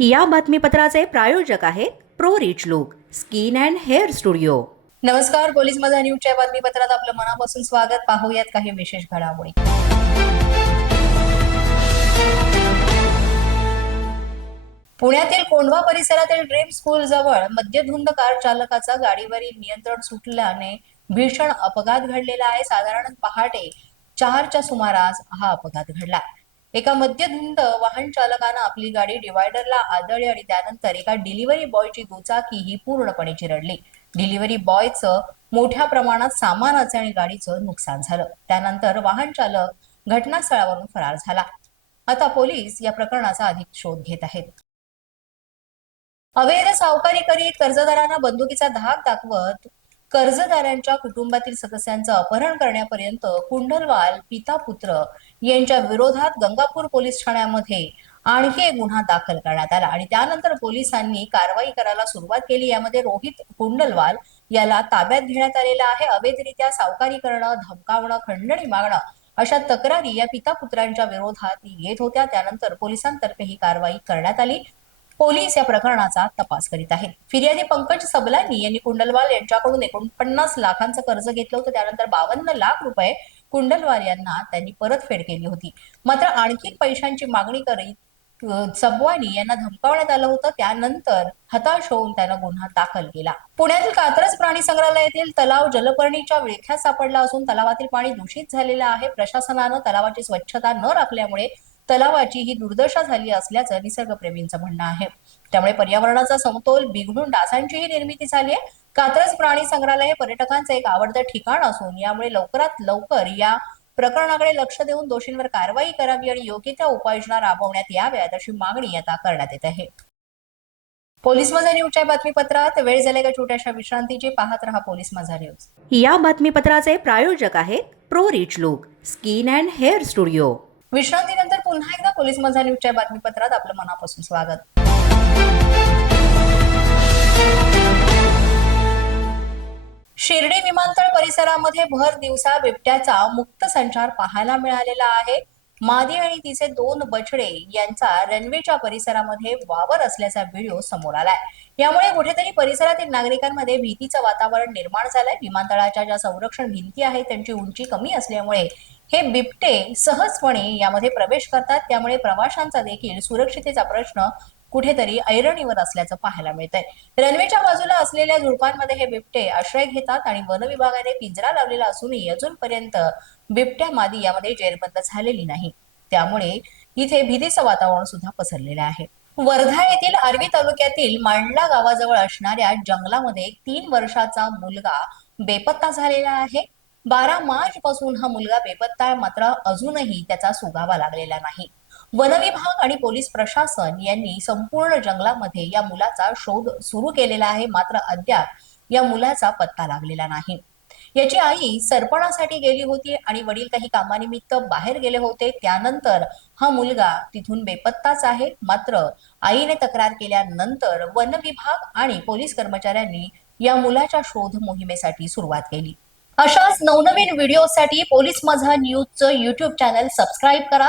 या बातमीपत्राचे प्रायोजक आहेत pro rich look skin and hair studio. नमस्कार पोलीस माझा न्यूजच्या बातमीपत्रात आपलं मनापासून स्वागत. पाहूयात काही विशेष घडामोडी. पुण्यातील कोंढवा परिसरातील ड्रीम स्कूल जवळ मद्यधुंद कार चालकाचा गाडीवरील नियंत्रण सुटल्याने भीषण अपघात घडलेला आहे. साधारण पहाटे चारच्या सुमारास हा अपघात घडला. एका मद्यधुंद वाहन चालकानं आपली गाडी डिवायडरला आदळली आणि त्यानंतर एका डिलिव्हरी बॉयची दुचाकी ही पूर्णपणे चिरडली. डिलिव्हरी बॉयचं मोठ्या प्रमाणात सामानाचं आणि गाडीचं नुकसान झालं. त्यानंतर वाहन चालक घटनास्थळावरून फरार झाला. आता पोलीस या प्रकरणाचा अधिक शोध घेत आहेत. अवैध सावकारी करीत कर्जदारांना बंदुकीचा धाक दाखवत कर्जदारांच्या कुटुंबातील सदस्यांचं अपहरण करण्यापर्यंत कुंडलवाल पिता पुत्र यांच्या विरोधात गंगापूर पोलीस ठाण्यामध्ये आणखी एक गुन्हा दाखल करण्यात आला. आणि त्यानंतर पोलिसांनी कारवाई करायला सुरुवात केली. यामध्ये रोहित कुंडलवाल याला ताब्यात घेण्यात आलेला आहे. अवैधरित्या सावकारी करणं धमकावणं खंडणी मागणं अशा तक्रारी या पिता पुत्रांच्या विरोधात येत होत्या. त्यानंतर पोलिसांतर्फे ही कारवाई करण्यात आली. पोलीस या प्रकरणाचा तपास करीत आहेत. फिर्यादी पंकज सबलानी यांनी कुंडलवाल यांच्याकडून एकोणपन्नास लाखांचं कर्ज घेतलं होतं. त्यानंतर बावन्न लाख रुपये कुंडलवाल यांना त्यांनी परतफेड केली होती. मात्र आणखी पैशांची मागणी करीत सबवानी यांना धमकावण्यात आलं होतं. त्यानंतर हताश होऊन त्यानं गुन्हा दाखल केला. पुण्यातील कात्रज प्राणी संग्रहालयातील तलाव जलपर्णीच्या विळख्यात सापडला असून तलावातील पाणी दूषित झालेलं आहे. प्रशासनानं तलावाची स्वच्छता न राखल्यामुळे तलावाची ही दुर्दशा झाली असल्याचं निसर्गप्रेमींचं म्हणणं आहे. त्यामुळे पर्यावरणाचा समतोल बिघडून डासांचीही निर्मिती झाली आहे. कात्रज प्राणी संग्रहालय हे पर्यटकांचं एक आवडतं ठिकाण असून यामुळे लवकरात लवकर या प्रकरणाकडे लक्ष देऊन दोषींवर कारवाई करावी आणि योग्य त्या उपाययोजना राबवण्यात याव्यात अशी मागणी आता करण्यात येत आहे. पोलीस माझा न्यूजच्या बातमीपत्रात वेळ झाले का छोट्याशा विश्रांतीची पाहत रहा पोलीस माझा न्यूज. या बातमीपत्राचे प्रायोजक आहेत pro rich look skin and hair studio. विश्रांतीनंतर पुन्हा एकदा पोलीस माझा न्यूजच्या बातमीपत्रात आपलं मनापासून स्वागत. शिर्डी विमानतळ परिसरामध्ये भर दिवसा बिबट्याचा मुक्त संचार पाहायला मिळालेला आहे. मादी आणि तिचे दोन बछडे यांचा रनवेच्या परिसरामध्ये वावर असल्याचा व्हिडिओ समोर आलाय. यामुळे कुठेतरी परिसरातील नागरिकांमध्ये भीतीचं वातावरण निर्माण झालंय. विमानतळाच्या ज्या संरक्षण भिंती आहेत त्यांची उंची कमी असल्यामुळे हे बिबटे सहजपणे यामध्ये प्रवेश करतात. त्यामुळे प्रवाशांचा देखील सुरक्षितेचा प्रश्न कुठेतरी ऐरणीवर असल्याचं पाहायला मिळतंय. रेल्वेच्या बाजूला असलेल्या झुडपांमध्ये हे बिबटे आश्रय घेतात आणि वन विभागाने पिंजरा लावलेला असूनही अजूनपर्यंत बिबट्या मादी यामध्ये जेरबंद झालेली नाही. त्यामुळे इथे भीतीचं वातावरण सुद्धा पसरलेलं आहे. वर्धा येथील आर्वी तालुक्यातील मांडला गावाजवळ असणाऱ्या जंगलामध्ये एक तीन वर्षाचा मुलगा बेपत्ता झालेला आहे. बारा मार्च पासून हा मुलगा बेपत्ता आहे मात्र अजूनही त्याचा सुगावा लागलेला नाही. वनविभाग आणि पोलीस प्रशासन यांनी संपूर्ण जंगलामध्ये या मुलाचा शोध सुरू केलेला आहे. मात्र अद्याप या मुलाचा पत्ता लागलेला नाही. याची आई सरपणासाठी गेली होती आणि वडील काही कामानिमित्त बाहेर गेले होते. त्यानंतर हा मुलगा तिथून बेपत्ताच आहे. मात्र आईने तक्रार केल्यानंतर वन विभाग आणि पोलीस कर्मचाऱ्यांनी या मुलाच्या शोध मोहिमेसाठी सुरुवात केली. अशाच नवनवीन व्हिडिओसाठी पोलीस माझा न्यूजचं युट्यूब चॅनल सबस्क्राईब करा.